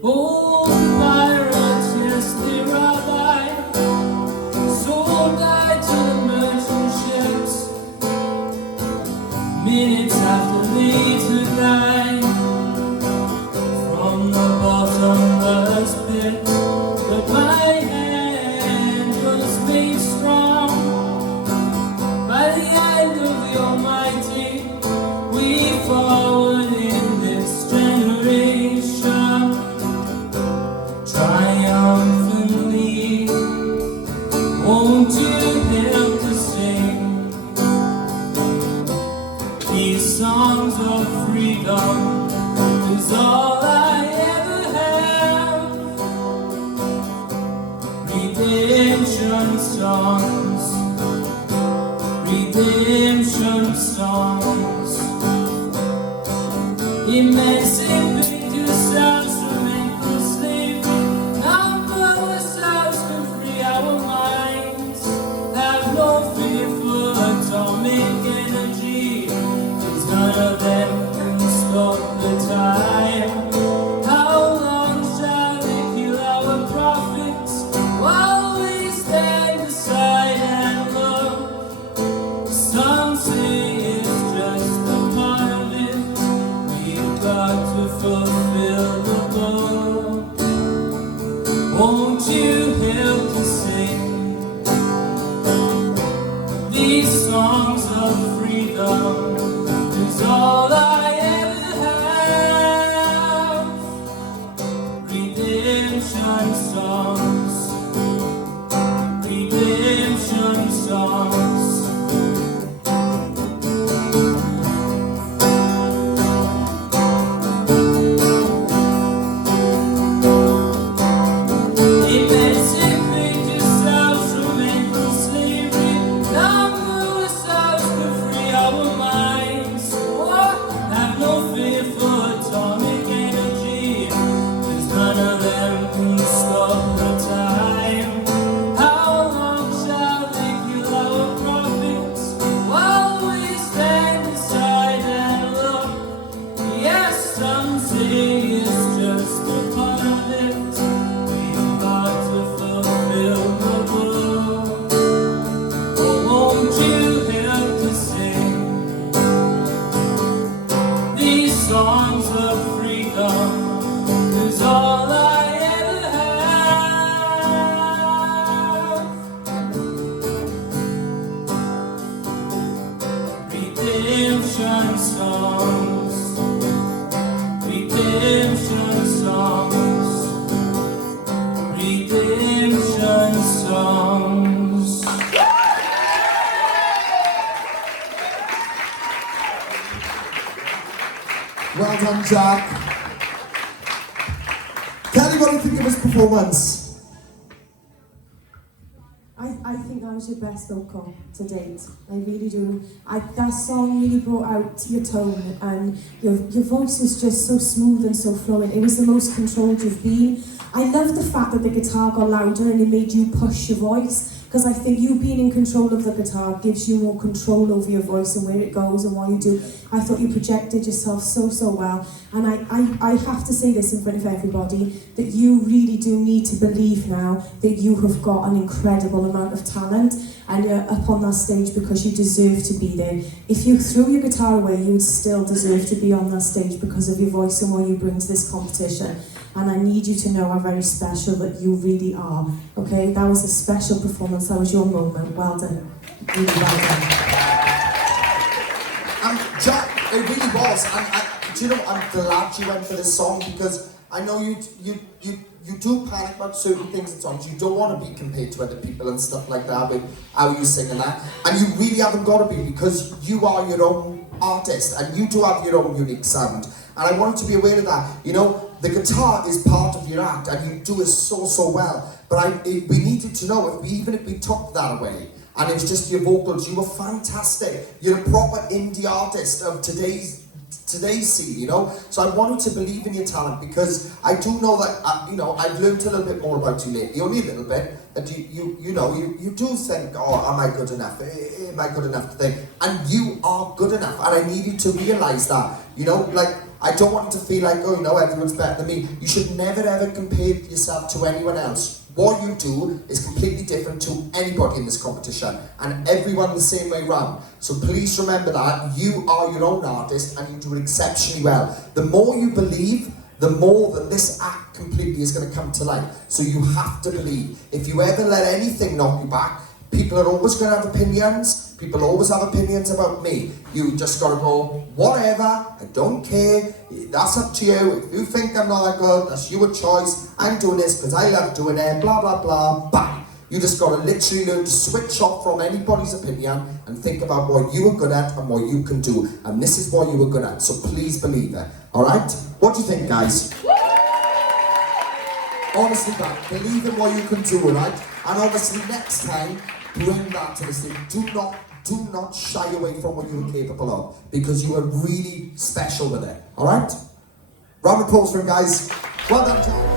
Oh, pirates, yes, they rabbi, sold I to the merchant ships. Minutes after they to die from the bottomless pit, but my hand was made strong by the hand of the Almighty. We forward in this generation triumphantly. Won't you help to sing these songs of freedom? Is all I ever have. Redemption songs, redemption songs. Emancipate yourselves from mental slavery. Number ourselves to free our minds. Have no fear for atomic energy, 'cause none of them can stop the time. How long shall they kill our prophets while we stand aside and look? Some say it's just a part of it. We've got to fulfill the book. Won't you help to sing these songs of freedom? 'Cause all I ever have. Redemption songs, redemption songs. Emancipate yourselves from mental slavery. Number ourselves to free our minds. Oh, have no fear for atomic energy, 'cause none of them can stop the time. How long shall they kill our prophets while we stand aside and look? Yes, some say it's just a part of it. We've got to fulfill the book. Oh, won't you help to sing these songs of freedom? 'Cause all I ever have. Redemption songs, redemption songs, redemption songs. Well done, Jack. Kelly, what do you think of his performance? I think that was your best vocal to date. I really do. That song really brought out your tone, and your voice is just so smooth and so flowing. It was the most controlled you've been. I love the fact that the guitar got louder and it made you push your voice, because I think you being in control of the guitar gives you more control over your voice and where it goes and what you do. I thought you projected yourself so well, and I have to say this in front of everybody, that you really do need to believe now that you have got an incredible amount of talent, and you're up on that stage because you deserve to be there. If you threw your guitar away, you would still deserve to be on that stage because of your voice and what you bring to this competition. And I need you to know how very special that you really are. Okay, that was a special performance. That was your moment. Well done. Really well done. Jack, it really was. And do you know, I'm glad you went for this song, because I know you do panic about certain things at times. You don't want to be compared to other people and stuff like that with how you sing and that. And you really haven't got to be, because you are your own artist and you do have your own unique sound. And I want you to be aware of that. You know, the guitar is part of your act and you do it so well. But we needed to know, even if we took that away and it was just your vocals, you were fantastic. You're a proper indie artist of today's scene, you know. So I wanted to believe in your talent, because I do know that, you know, I've learned a little bit more about you lately, only a little bit. And you know, you do think, oh, am I good enough? Am I good enough to think? And you are good enough. And I need you to realise that, you know, like, I don't want you to feel like, oh, you know, everyone's better than me. You should never ever compare yourself to anyone else. What you do is completely different to anybody in this competition, and everyone the same way round. So please remember that you are your own artist and you do it exceptionally well. The more you believe, the more that this act completely is going to come to life. So you have to believe. If you ever let anything knock you back, people are always going to have opinions. People always have opinions about me. You just got to go, whatever, I don't care. That's up to you. If you think I'm not that good, that's your choice. I'm doing this because I love doing it, blah, blah, blah, bang. You just got to literally learn to switch off from anybody's opinion and think about what you are good at and what you can do. And this is what you are good at. So please believe it. All right? What do you think, guys? Honestly, guys, believe in what you can do, all right? And obviously, next time, bring that to the stage. Do not shy away from what you are capable of, because you are really special with it. All right? Round of applause for him, guys. Well done, John.